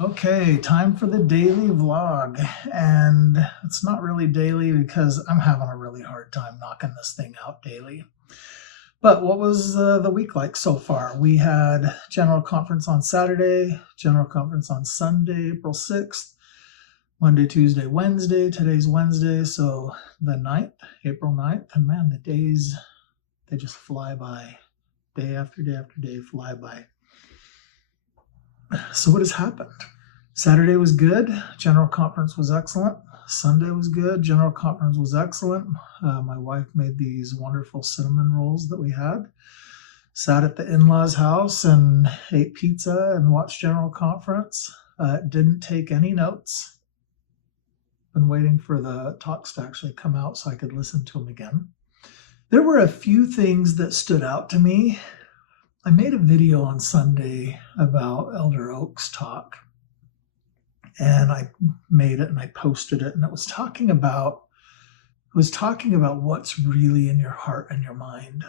Okay, time for the daily vlog. And it's not really daily because I'm having a really hard time knocking this thing out daily. But what was the week like so far? We had General Conference on Saturday, General Conference on Sunday, April 6th, Monday, Tuesday, Wednesday. Today's Wednesday, so the 9th, April 9th. And man, the days, they just fly by. Day after day after day fly by. So what has happened? Saturday was good. General Conference was excellent. Sunday was good. General Conference was excellent. My wife made these wonderful cinnamon rolls that we had. Sat at the in-laws' house and ate pizza and watched General Conference. Didn't take any notes. Been waiting for the talks to actually come out so I could listen to them again. There were a few things that stood out to me. I made a video on Sunday about Elder Oak's talk. And I made it and I posted it, and it was talking about what's really in your heart and your mind.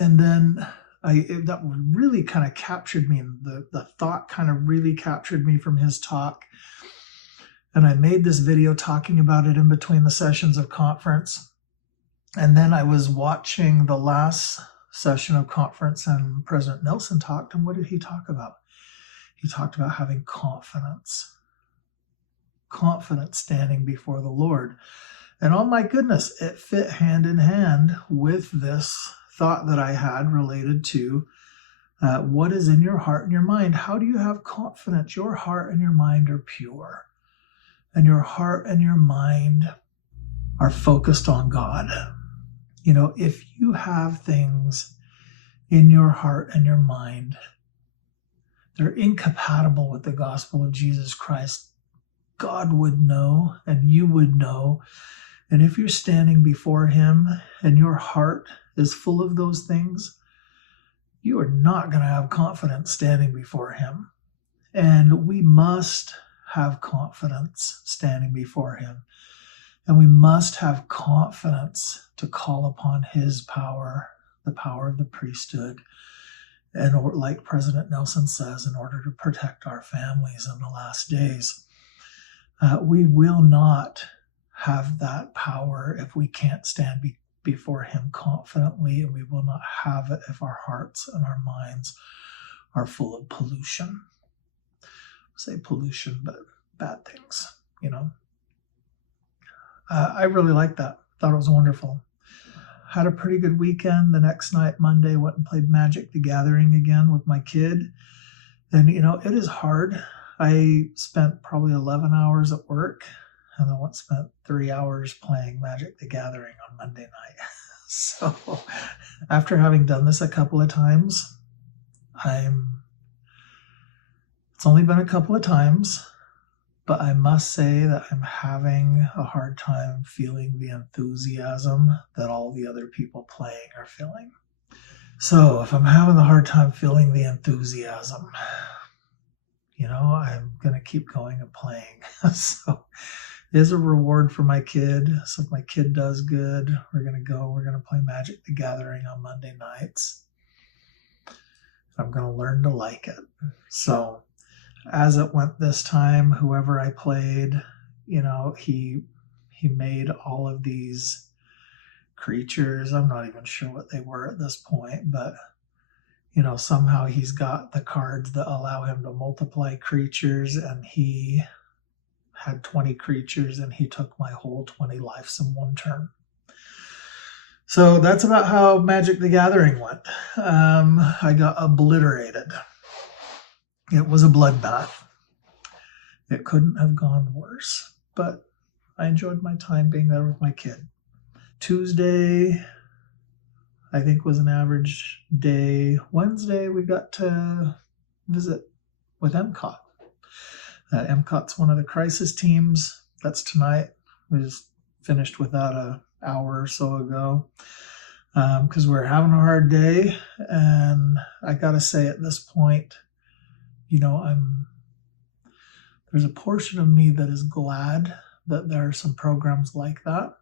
And then that really kind of captured me, and the thought kind of really captured me from his talk. And I made this video talking about it in between the sessions of conference. And then I was watching the last session of conference, and President Nelson talked, and what did he talk about? He talked about having confidence standing before the Lord. And oh my goodness, it fit hand in hand with this thought that I had related to what is in your heart and your mind. How do you have confidence? Your heart and your mind are pure, and your heart and your mind are focused on God. You know, if you have things in your heart and your mind, they're incompatible with the gospel of Jesus Christ, God would know and you would know. And if you're standing before him and your heart is full of those things, you are not going to have confidence standing before him. And we must have confidence standing before him. And we must have confidence to call upon his power, the power of the priesthood. And like President Nelson says, in order to protect our families in the last days, we will not have that power if we can't stand before him confidently, and we will not have it if our hearts and our minds are full of pollution. I say pollution, but bad things, you know. I really liked that. Thought it was wonderful. Had a pretty good weekend. The next night, Monday, went and played Magic the Gathering again with my kid. And, you know, it is hard. I spent probably 11 hours at work, and then spent 3 hours playing Magic the Gathering on Monday night. So after having done this a couple of times, it's only been a couple of times, but I must say that I'm having a hard time feeling the enthusiasm that all the other people playing are feeling. So if I'm having a hard time feeling the enthusiasm, you know, I'm going to keep going and playing. So there's a reward for my kid. So if my kid does good, we're going to play Magic the Gathering on Monday nights. I'm going to learn to like it. So as it went this time, whoever I played, you know, he made all of these creatures. I'm not even sure what they were at this point, but, you know, somehow he's got the cards that allow him to multiply creatures, and he had 20 creatures, and he took my whole 20 lives in one turn. So that's about how Magic the Gathering went. I got obliterated. It was a bloodbath. It couldn't have gone worse, but I enjoyed my time being there with my kid. Tuesday, I think, was an average day. Wednesday, we got to visit with MCOT. MCOT's one of the crisis teams. That's tonight. We just finished with that an hour or so ago because we're having a hard day. And I got to say, at this point, you know, there's a portion of me that is glad that there are some programs like that.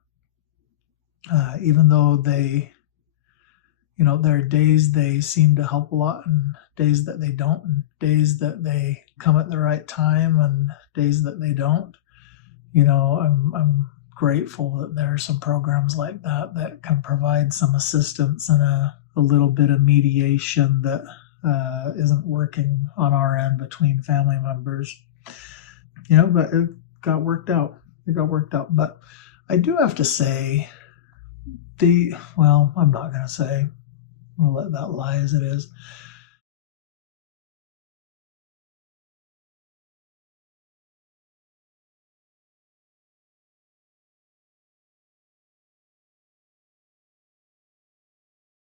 Even though they, you know, there are days they seem to help a lot, and days that they don't, and days that they come at the right time and days that they don't. I'm grateful that there are some programs like that that can provide some assistance and a little bit of mediation that isn't working on our end between family members. But it got worked out. But I do have to say, I'm not going to say, I'll let that lie as it is.